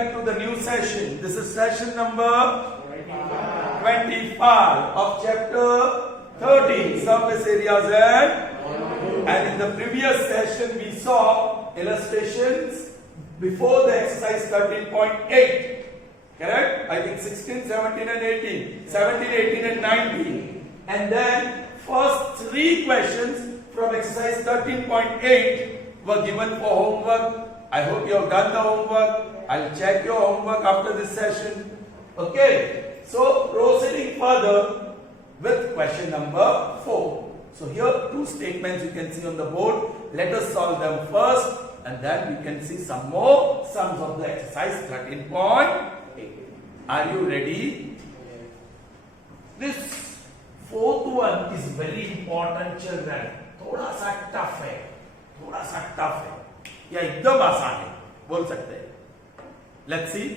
back to the new session. This is session number 25 of chapter 13, surface areas and in the previous session we saw illustrations before the exercise 13.8. Correct? I think 16, 17 and 18. 17, 18 and 19. And then first three questions from exercise 13.8 were given for homework. I hope you have done the homework. I'll check your homework after this session. Okay. So proceeding further with question number 4. So here two statements you can see on the board. Let us solve them first and then we can see some more sums of the exercise 13.8. Are you ready? This fourth one is very important, children. थोड़ा सा tough है या एकदम आसान है बोल सकते हैं. Let's see.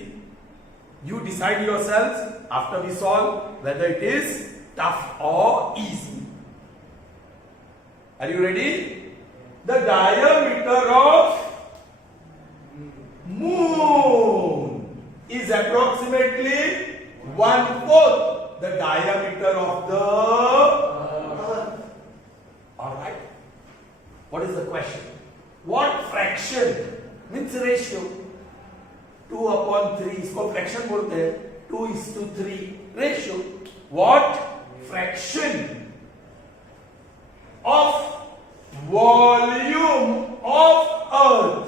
You decide yourselves after we solve whether it is tough or easy. Are you ready? The diameter of moon is approximately 1/4 the diameter of the earth. All right. What is the question? What fraction means ratio? 2/3 इसको fraction बोलते हैं. 2:3 ratio. What fraction of volume of earth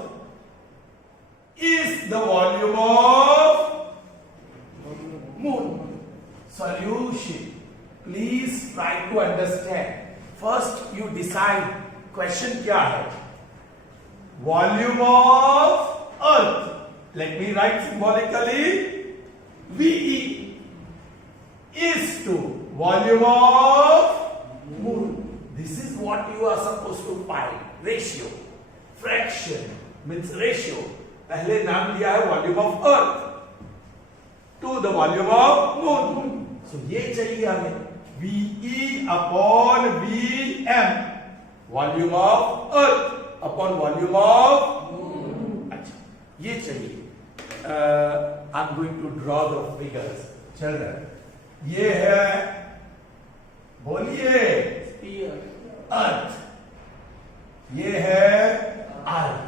is the volume of moon? Solution. Please try to understand. First you decide question क्या है. Volume of earth. Let me write symbolically. VE is to volume of moon. This is what you are supposed to find. Ratio. Fraction means ratio. पहले नाम लिया है volume of earth to the volume of moon. So ये चाहिए हमें. VE upon VM. Volume of earth upon volume of moon. अच्छा, ये चाहिए. I'm going to draw the figures. Children, ये है, बोलिए, अर्थ. ये है अर्थ.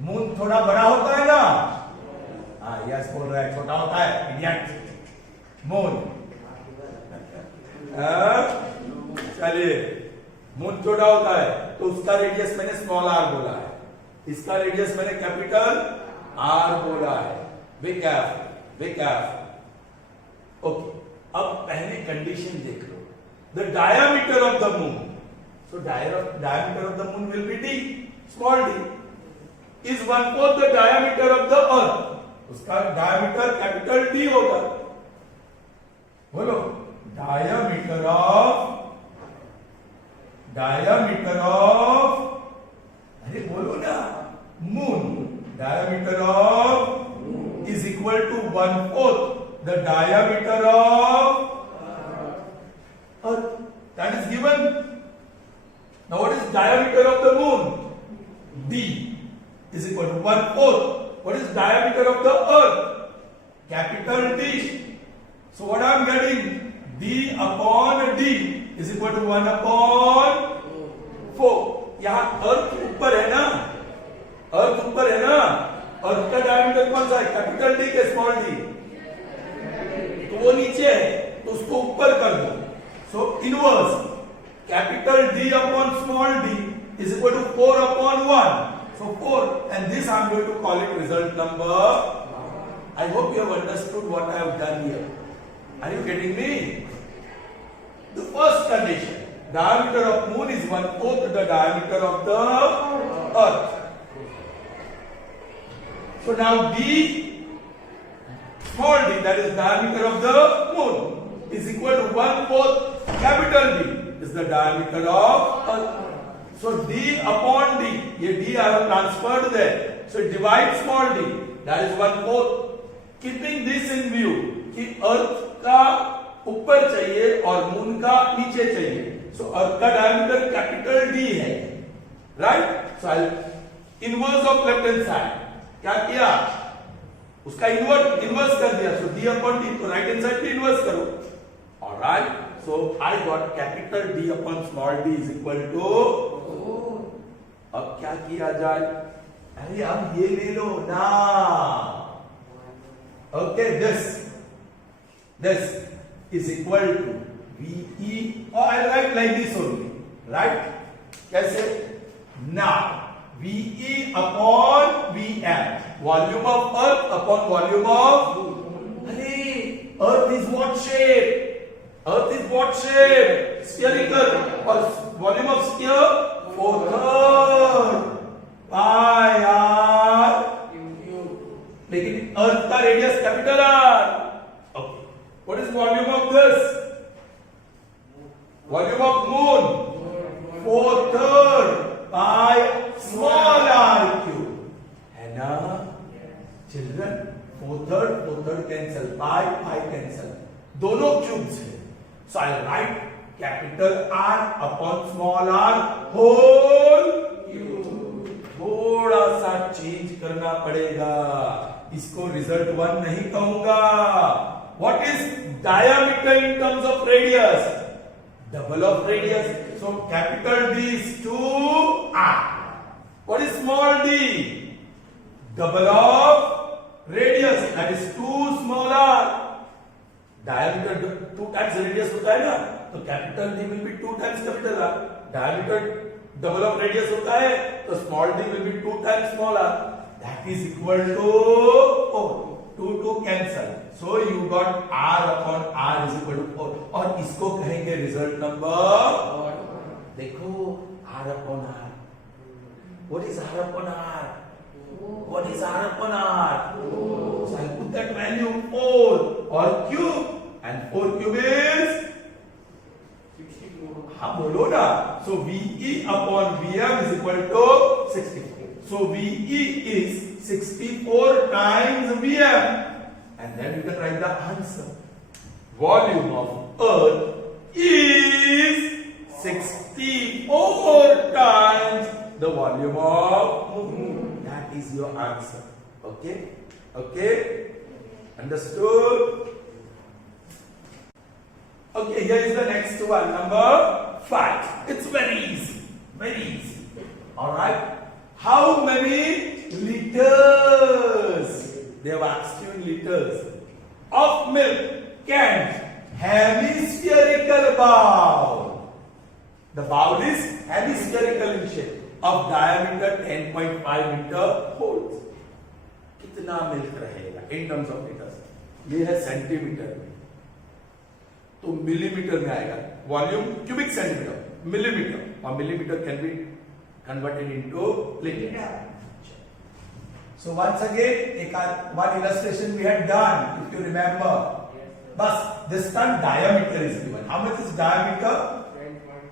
मून थोड़ा बड़ा होता है ना? हाँ, यस बोल रहा है, छोटा होता है. इडियट. मून. चलिए, मून छोटा होता है तो उसका रेडियस मैंने स्मॉल आर बोला है. इसका रेडियस मैंने कैपिटल आर बोला है. Be careful. ओके. अब पहली कंडीशन देख लो. The diameter of the moon. So diameter of the moon will be D. Small D is 1/4 the diameter of the earth. उसका डायमीटर कैपिटल डी होगा. बोलो. डायमीटर ऑफ अरे बोलो ना. Moon. Diameter of is equal to 1/4 the diameter of earth. That is given. Now what is diameter of the moon? D is equal to 1/4. What is diameter of the earth? Capital D. So what I am getting? D upon D is equal to 1/4. यहाँ earth ऊपर है ना? अर्थ ऊपर है ना? अर्थ का diameter कौन सा है? कैपिटल डी के स्मॉल डी? तो वो नीचे है तो उसको ऊपर कर दो. So inverse capital D upon small D is equal to 4/1. So 4 and this I am going to call it result number. I hope you have understood what I have done here. Are you getting me? The first condition, diameter of moon is 1/4 the diameter of the earth. So now D, small d, that is diameter of the moon, is equal to 1/4 capital D is the diameter of earth. So D upon D, ये D I have transferred there. So divide small d, that is 1/4. Keeping this in view कि earth का ऊपर चाहिए और moon का नीचे चाहिए. So earth का diameter capital D है, right? So I'll inverse of left hand side. क्या किया? उसका इनवर्स कर दिया, so d upon d, तो राइट हैंड साइड पे इनवर्स करो. Alright, so I got capital D upon small d is equal to, अब क्या किया जाए? अरे अब ये ले लो ना. Okay, this is equal to VE, or I write like this only, right? कैसे? Now VE upon VM, volume of earth upon volume of, earth is what shape? Earth is what shape? Spherical. Or volume of sphere? 4/3 pi r. लेकिन अर्थ का radius capital R. Okay. What is volume of this? Volume of moon? 4/3 pi small r cube. है ना? Children, 4/3 cancel, pi cancel. दोनों cubes है. So I write capital R upon small r whole cube. थोड़ा सा change करना पड़ेगा. इसको result 1 नहीं कहूंगा. What is diameter in terms of radius? Double of radius. So capital D is 2r. What is small d? Double of radius, that is 2 small r. Diameter 2 times radius होता है ना, तो capital D will be 2 times capital R. Diameter double of radius होता है, तो small d will be 2 times small r. That is equal to 2 cancel. So you got R upon R is equal to 4. और इसको कहेंगे result number. देखो R upon R. What is R upon R? What is R upon R? So I put that value 4 or cube, and 4 cube is 64. हाँ बोलो ना. So VE upon VM is equal to 64. So VE is 64 times VM, and then you can write the answer. Volume of Earth is 64 times the volume of Moon. That is your answer. Okay? Okay? Understood? Okay, here is the next one, number 5. It's very easy. Very easy. Alright? How many liters? They have asked you in liters. Of milk can hemispherical bowl. The bowl is hemispherical in shape, of diameter 10.5 meter holds. कितना milk रहेगा in terms of liters? ये है centimetre में, तो millimetre में आएगा. Volume cubic centimetre, millimetre, और millimetre can be converted into liters. So once again, one illustration we had done, if you remember. But this time diameter is given. How much is diameter? 10.5.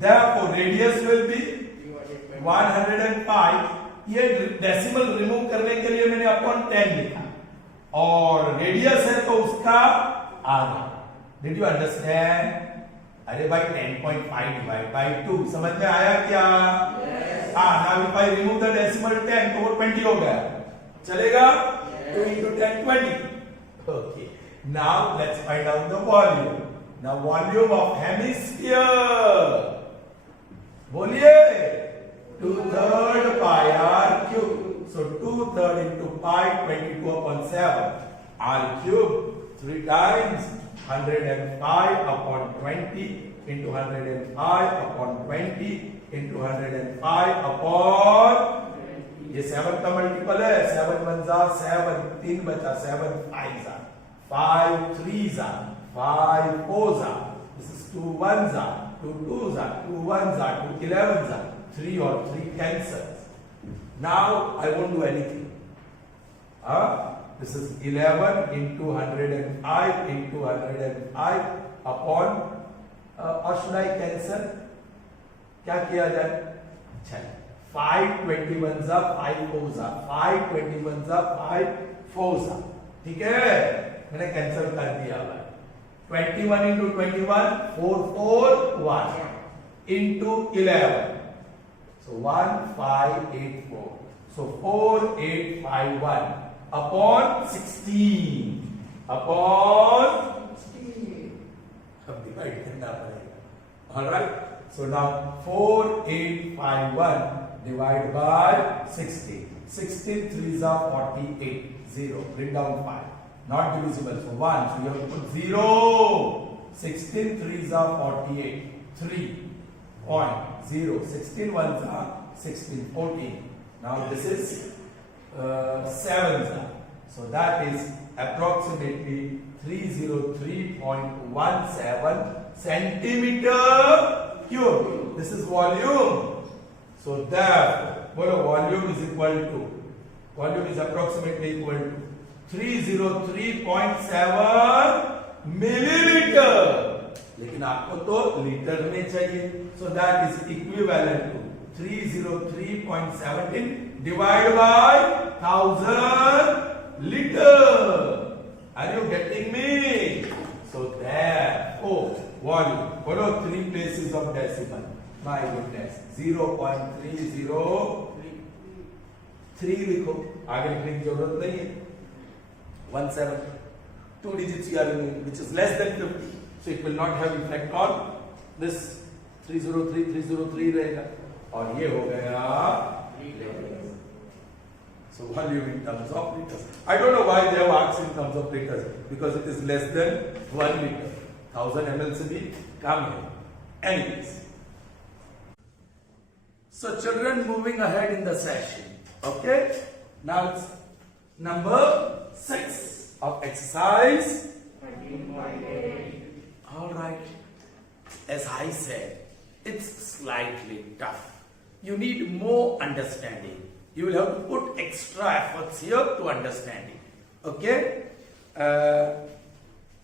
Therefore radius will be 105. ये decimal remove करने के लिए मैंने upon 10 लिखा, और radius है तो उसका आधा. Did you understand? अरे भाई 10.5 divided by 2 समझ में आया क्या? हाँ. Now if I remove the decimal 10 तो वो 20 हो गया. चलेगा? 2 into 10 20. Okay. Now let's find out the volume. Now volume of hemisphere. बोलिए. 2/3 pi r cube. So 2/3 into pi 22 upon 7 r cube 3 times 105 upon 20 into 105 upon 20 into 105 upon, ये 7 का multiple है. 7 1 जा 7, 3 बचा, 7 5 जा, 5 3 जा, 5 4 जा, this is 2 1 जा, 2 2 जा, 2 1 जा, 2 11 जा, 3 और 3 cancels. Now I won't do anything. This is 11 into 105 into 105 upon, or should I cancel? क्या किया जाए? अच्छा, 5 21 जा 5 4 जा, 5 21 जा 5 4 जा. ठीक है, मैंने कैंसिल कर दिया भाई. 21 into 21 4 4 1 into 11, so 1 5 8 4, so 4 8 5 1. upon 16 upon 16. अब डिवाइड करना पड़ेगा. All right. So now 4851 divide by 16. 16 3s are 48. 0. Bring down 5. Not divisible. So 1. So you have to put 0. 16 3s are 48. 3.0. 16 ones are 16. 14. Now this is 7s are. So that is approximately 303.17 centimeter cube. This is volume. So therefore, volume is equal to, volume is approximately equal to 303.7 milliliter. लेकिन आपको तो litre में चाहिए. So that is equivalent to 303.17 divided by 1000 liter. Are you getting me? So therefore, volume. Follow 3 places of decimal. My goodness. 0.3033 लिखो. आगे लिखने की जरूरत नहीं है. 17. 2 digits you are removing, which is less than 50. So it will not have effect on this 303 रहेगा. और ये हो गया. So volume in terms of liters. I don't know why they have asked in terms of liters, because it is less than 1 liter. 1000 ml से भी कम है. Anyways. So children, moving ahead in the session. Okay. Now it's number 6 of exercise. All right. As I said, it's slightly tough. You need more understanding. You will have to put extra efforts here to understand it. Okay?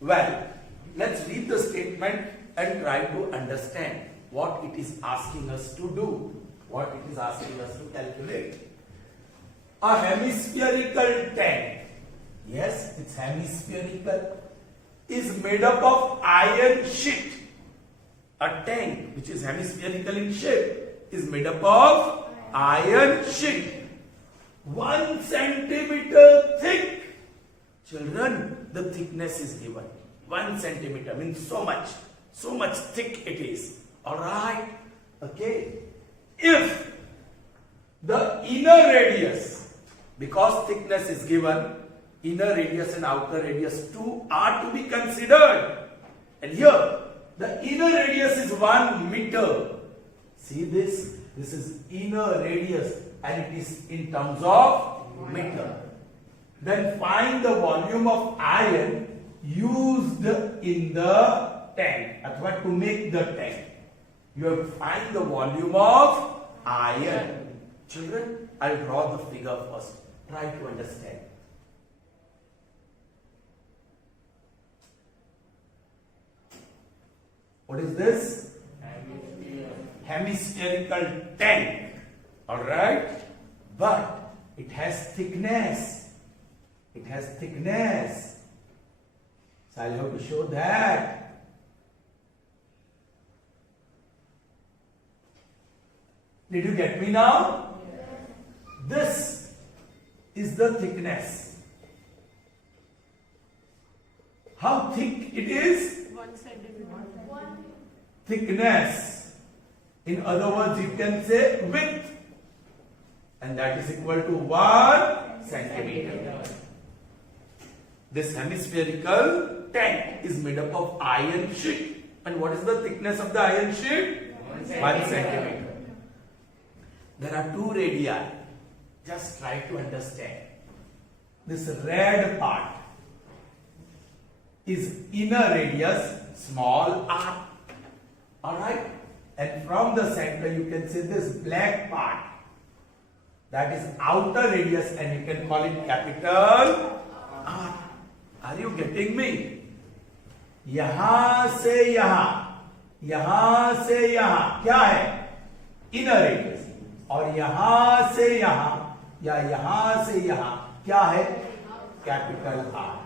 Well, let's read the statement and try to understand what it is asking us to do, what it is asking us to calculate. A hemispherical tank, yes, it's hemispherical, is made up of iron sheet. A tank which is hemispherical in shape is made up of iron sheet. 1 centimeter thick. Children, the thickness is given. 1 centimeter means so much thick it is. Alright? Okay. If the inner radius, because thickness is given, inner radius and outer radius too are to be considered. And here, the inner radius is 1 meter. See this? This is inner radius and it is in terms of meter. Then find the volume of iron used in the tank. That's what to make the tank. You have to find the volume of iron. Children, I'll draw the figure first. Try to understand. What is this? Hemispherical tank. Alright? But it has thickness. It has thickness. So I'll have to show that. Did you get me now? Yes. This is the thickness. How thick it is? 1 centimeter. Thickness. In other words, you can say width. And that is equal to 1 centimeter. This hemispherical tank is made up of iron sheet. And what is the thickness of the iron sheet? 1 centimeter. There are 2 radii. Just try to understand. This red part is inner radius, small r. Alright? And from the center you can see this black part. That is outer radius and you can call it capital R. Are you getting me? यहां से यहां क्या है? Inner radius. और यहां से यहां या यहां से यहां क्या है? Capital R.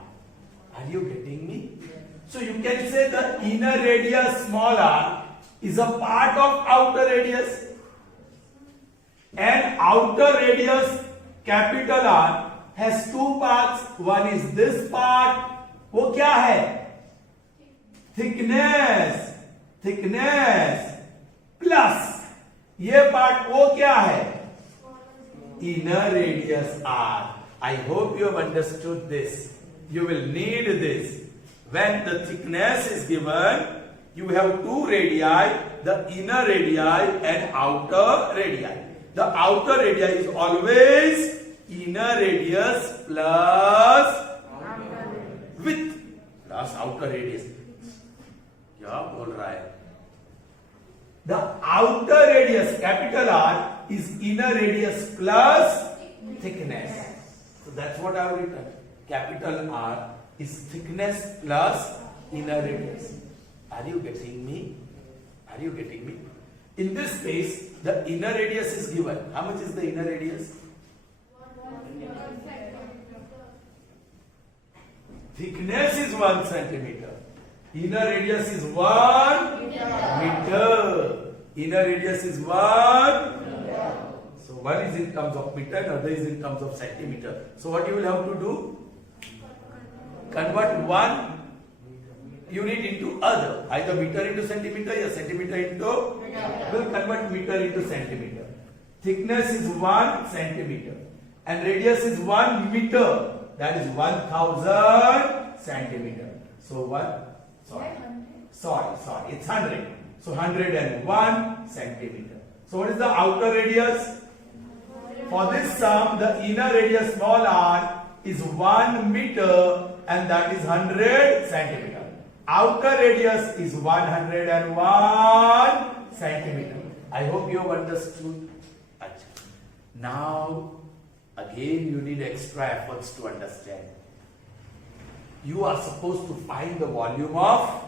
Are you getting me? So you can say the inner radius small r is a part of outer radius and outer radius capital R has two parts. One is this part. वो क्या है? Thickness. Thickness plus ये part वो क्या है? Inner radius r. I hope you have understood this. You will need this. When the thickness is given, you have two radii, the inner radii and outer radii. The outer radii is always inner radius plus width plus outer radius. क्या बोल रहा है? The outer radius, capital R, is inner radius plus thickness. So that's what I have written. Capital R is thickness plus inner radius. Are you getting me? Are you getting me? In this case, the inner radius is given. How much is the inner radius? Thickness is 1 centimeter. Inner radius is 1 meter. Inner radius is 1 meter. So one is in terms of meter, another is in terms of centimeter. So what you will have to do? Convert one unit into other. Either meter into centimeter or centimeter into. Will convert meter into centimeter. Thickness is 1 centimeter and radius is 1 meter. That is 1000 centimeter. So sorry, it's 100. So 101 centimeter. So what is the outer radius? For this sum, the inner radius small r is 1 meter and that is 100 centimeter. Outer radius is 101 centimeter. I hope you have understood. Now, again you need extra efforts to understand. You are supposed to find the volume of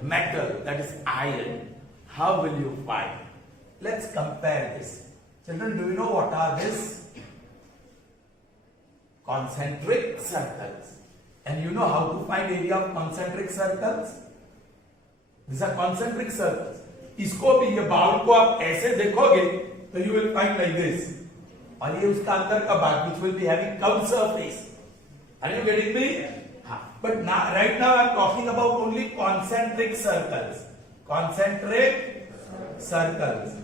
metal, that is iron. How will you find? Let's compare this. Children, do you know what are these? Concentric circles. And you know how to find area of concentric circles? These are concentric circles. इसको भी ये bowl को आप ऐसे देखोगे तो you will find like this. और ये उसका अंदर का भाग which will be having curved surface. Are you getting me? But now, right now I am talking about only concentric circles. Concentric circles.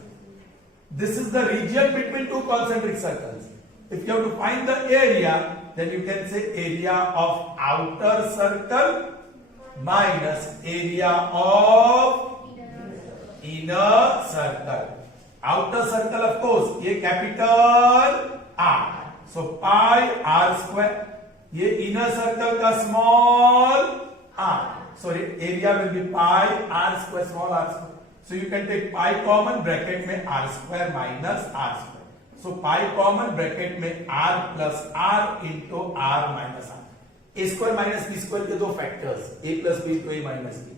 This is the region between two concentric circles. If you have to find the area, then you can say area of outer circle minus area of inner circle. Outer circle, of course, ये capital R. So pi r square. ये inner circle का small r. Sorry, area will be pi r square, small r square. So you can take pi common, bracket में r square minus r square. So pi common, bracket में r plus r into r minus r. A square minus b square के दो factors, a plus b into a minus b.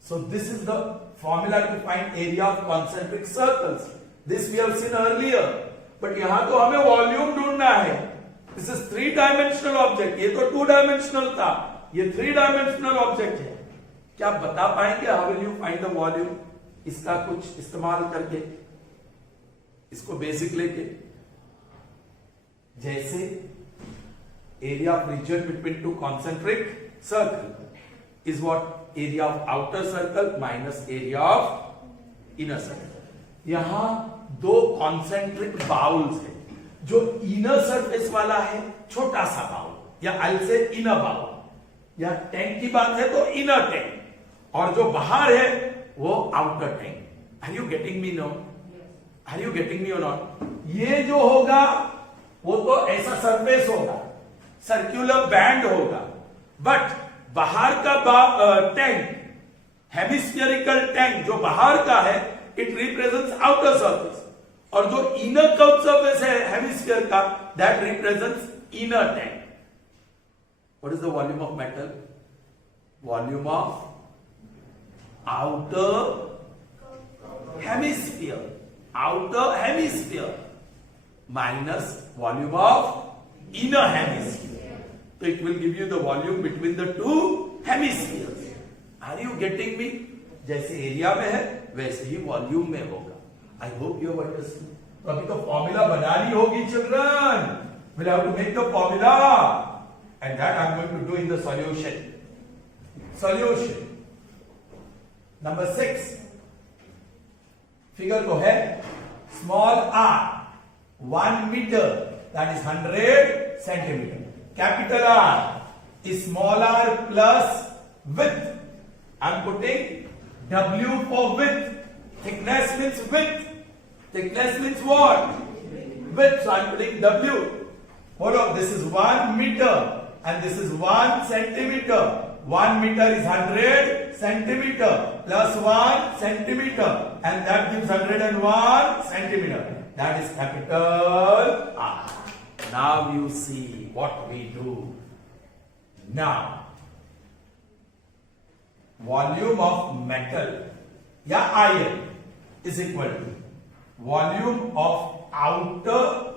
So this is the formula to find area of concentric circles. This we have seen earlier. But यहाँ तो हमें volume ढूंढना है. This is 3-dimensional object. ये तो 2-dimensional था. ये 3-dimensional object है. क्या आप बता पाएंगे how will you find the volume? इसका कुछ इस्तेमाल करके, इसको बेसिक लेके, जैसे area of region between two concentric circle is what? Area of outer circle minus area of inner circle. यहां दो concentric बाउल्स है. जो इनर सरफेस वाला है छोटा सा बाउल या आई से इनर बाउल, या टैंक की बात है तो इनर टैंक, और जो बाहर है वो outer tank. Are you getting me no? Are you getting me और नॉट? ये जो होगा वो तो ऐसा सरफेस होगा, सर्कुलर बैंड होगा, बट बाहर का टैंक, हेमिस्फेरिकल टैंक जो बाहर का है, इट रिप्रेजेंट्स आउटर सरफेस, और जो इनर कर्व सरफेस है हेमिस्फीयर का, that represents inner tank. What is the volume of metal? Volume of outer hemisphere minus volume of inner hemisphere. So it will give you the volume between the two hemispheres. Are you getting me? जैसे area में है वैसे ही volume में होगा. I hope you have understood. तो अभी तो formula बनानी होगी children. we'll have to make the formula, and that I'm going to do in the solution. Solution number 6. Figure को है small r 1 meter, that is 100 centimeter. Capital R is small r plus width. I'm putting W for width. Thickness means width. Thickness means what? Width. So I'm putting W. Hold on. This is 1 meter and this is 1 centimeter. 1 meter is 100 centimeter plus 1 centimeter, and that gives 101 centimeter. That is capital R. Now you see what we do. Now, volume of metal या iron is equal to volume of outer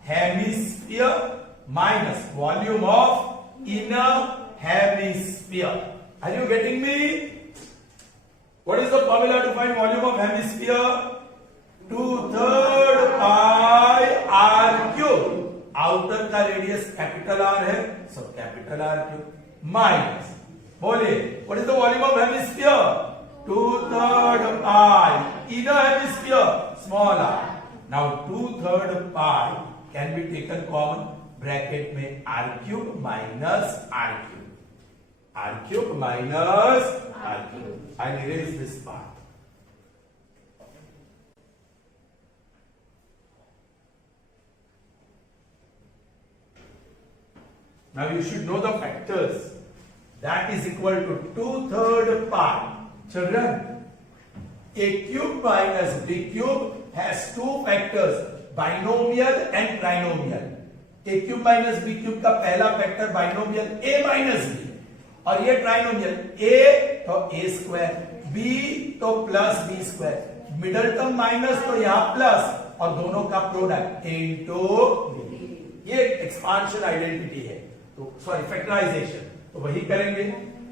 hemisphere minus volume of inner hemisphere. Are you getting me? What is the formula to find volume of hemisphere? 2/3 pi r cube. Outer का radius capital R है, so capital R cube minus, बोले what is the volume of hemisphere? 2/3 pi inner hemisphere small R. Now 2/3 pi can be taken common, bracket में r cube minus r cube, r cube minus r cube. I erase this part. Now you should know the factors. That is equal to 2/3 pi. Children, a cube minus b cube has two factors, binomial and trinomial. a cube minus b cube का पहला factor binomial a minus b, और ये trinomial a तो a square, b तो plus b square, middle term minus तो यहाँ plus, और दोनों का प्रोडक्ट a इंटू b. ये एक्सपांशन आइडेंटिटी है, तो सॉरी फैक्टराइजेशन, तो वही करेंगे.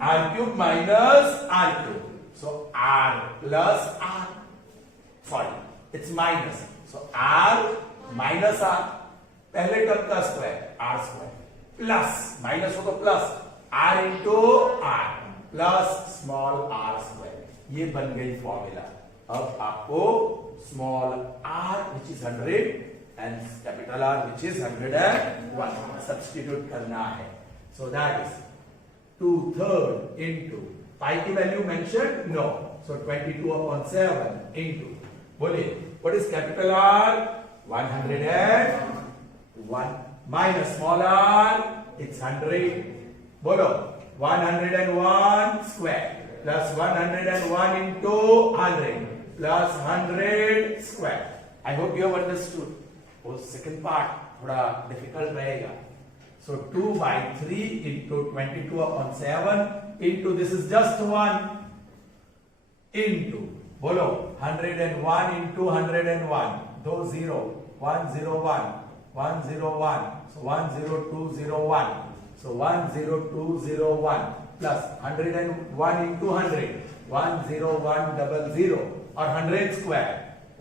r cube minus r cube, so r plus r, sorry it's minus, so r minus r, पहले टर्म का square r square, plus minus हो तो plus r into r plus small r square. ये बन गई फॉर्मूला. अब आपको small r which is 100 and capital R which is 101 substitute करना है. So that is 2/3 into pi की value mentioned? No. So 22/7 into, बोले what is capital R? 101 minus small r, it's 100. बोलो 101 square plus 101 into 100 plus 100 square. I hope you have understood. वो second part थोड़ा difficult रहेगा. सो 2/3 into 22/7 into this is just 1 into, बोलो 101 into 101, 20 101 101, so 10201, so 10201 plus 101 into 100 10100, और 100 square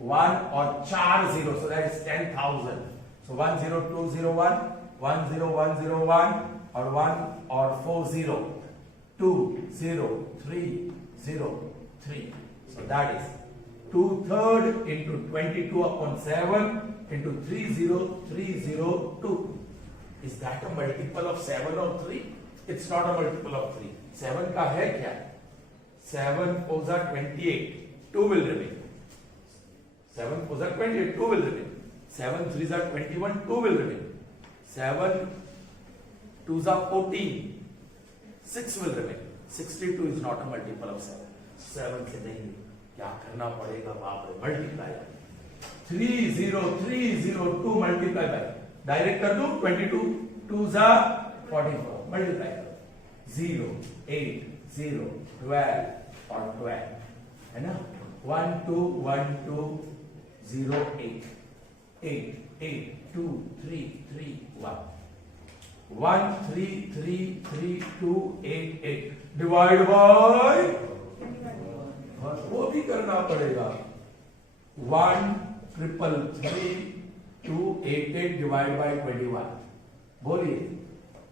1 और 4 0, so that is 10,000. So 10201 10101 और 1 और 40 20303. So that is 2/3 into 22/7 into 30302. Is that a multiple of 7 or 3? It's not a multiple of 3. 7 का है क्या? 7 4s are 28. 2 will remain. 7 4s are 28. 2 will remain. 7 3s are 21. 2 will remain. 7 2s are 14. 6 will remain. 62 is not a multiple of 7. 7 से नहीं, क्या करना पड़ेगा बाप रे, मल्टीप्लाई. 30302 मल्टीप्लाई बाय, डायरेक्ट कर दूं 22 2s are 44, मल्टीप्लाई करो 0 8 0 12 और 12 है ना. 1 2 1 2 0 8 8 8 2 3 3 1 1 3 3 3 2 8 8 डिवाइड बाय, वो भी करना पड़ेगा. 1 3 3 2 8 8 डिवाइड बाय 21, बोलिए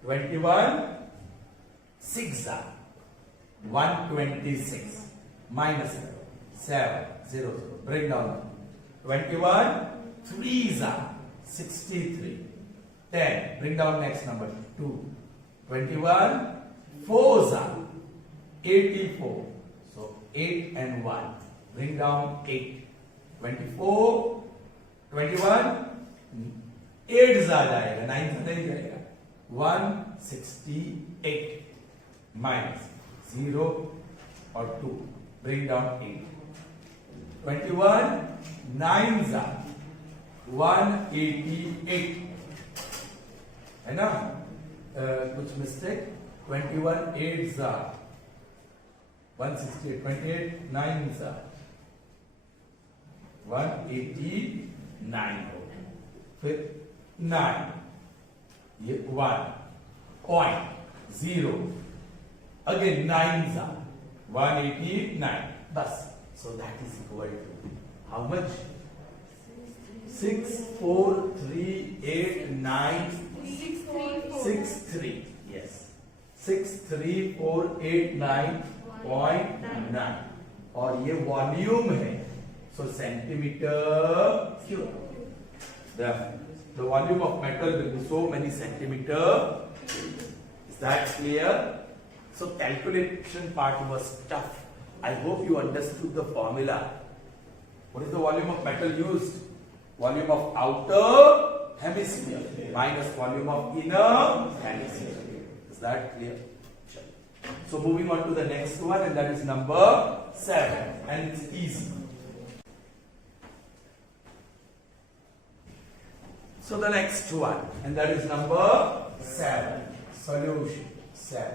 21 6 126 minus 7 0 0 bring down 21 3s are 63 10 bring down next number 2 21 4s are 84 so 8 and 1 bring down 8 24 21 8s आ जाएगा 9 से नहीं जाएगा 168 minus 0 और 2 bring down 8 21 9s are 188 है ना कुछ mistake 21 8s are 168 28 9s are 189 फिर 9 ये 1.0 again 9s are 189 bus so that is equal to how much 6438963 yes 63489.9 और ये वॉल्यूम है so centimeter cube the volume of metal will be so many centimeter is that clear so calculation part was tough I hope you understood the formula what is the volume of metal used volume of outer hemisphere minus volume of inner hemisphere is that clear so moving on to the next one and that is number 7 and it's easy so the next one and that is number 7 solution 7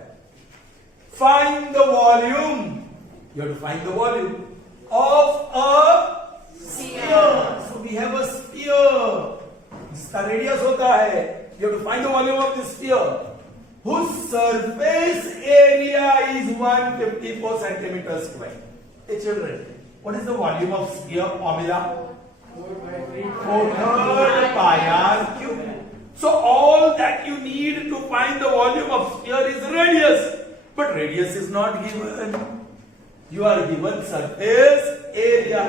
find the volume you have to find the volume of a sphere so we have a sphere जिसका radius होता है you have to find the volume of the sphere whose surface area is 154 centimeters square hey children what is the volume of sphere formula 4/3 pi r cube so all that you need to find the volume of sphere is radius but radius is not given you are given surface area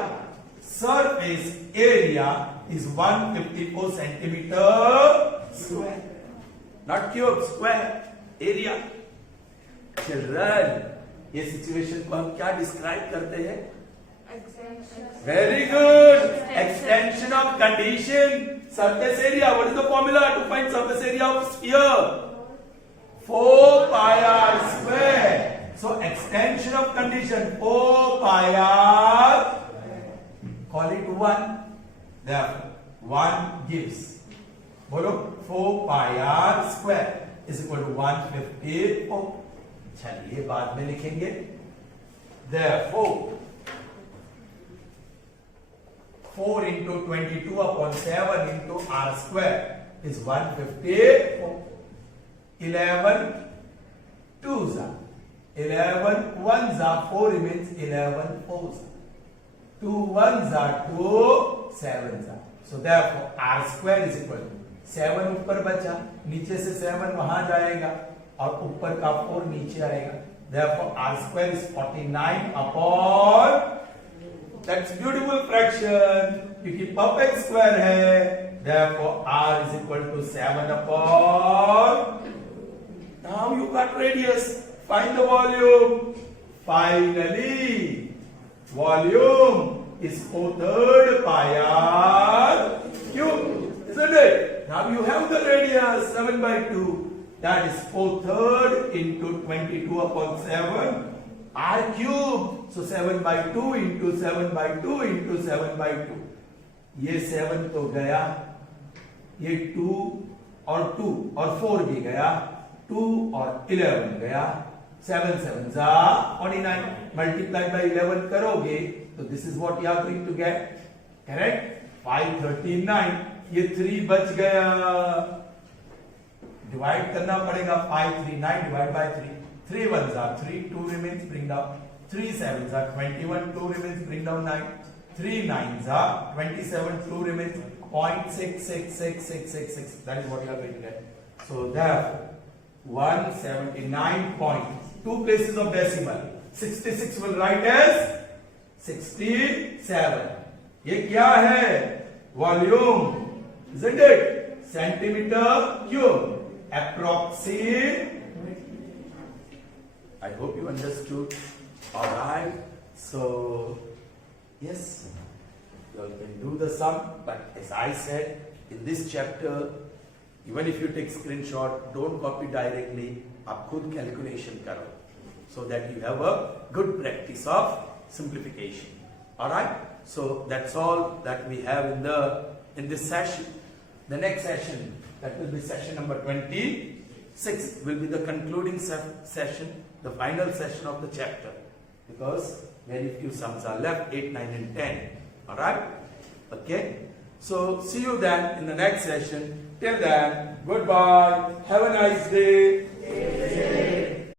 surface area is 154 centimeter square not cube square area children ये situation को हम क्या describe करते हैं very good extension of condition surface area what is the formula to find surface area of sphere 4 pi r square so extension of condition 4 pi r call it 1 therefore 1 gives बोलो 4 pi r square is equal to 154 चलिए बाद में लिखेंगे therefore 4 into 22 upon 7 into r square is 154 11 2s are 11 1s are 4 remains 11 4s 2 1s are 2 7s are so therefore r square is equal to 7 ऊपर बचा नीचे से 7 वहां जाएगा और ऊपर का 4 नीचे आएगा therefore r square is 49 upon that's beautiful fraction क्योंकि perfect square है therefore r is equal to 7 upon now you got radius find the volume finally volume is 4/3 pi r cube isn't it now you have the radius 7/2 that is 4/3 into 22 upon 7 r cube so 7/2 into 7/2 into 7/2 ये 7 तो गया ये 2 और 2 और 4 भी गया 2 और 11 गया 7 7s are 49 multiplied by 11 करोगे तो this is what you are going to get correct 539 ये 3 बच गया डिवाइड करना पड़ेगा 539 divide by 3 3 1s are 3 2 remains bring down 3 7s are 21 2 remains bring down 9 3 9s are 27 2 remains 0.666666 that is what you are going to get So therefore 179 point, two places of decimal. 66 will write as 67. ये क्या है? Volume, isn't it? Centimeter cube. Approximate. I hope you understood. Alright. So, yes, you all can do the sum. But as I said, in this chapter, even if you take screenshot, don't copy directly. आप खुद calculation करो, so that you have a good practice of simplification. Alright? So that's all that we have in this session. The next session, that will be session number 26, will be the concluding session, the final session of the chapter, because very few sums are left, 8, 9 and 10. Alright? Okay? So see you then in the next session. Till then, goodbye. Have a nice day.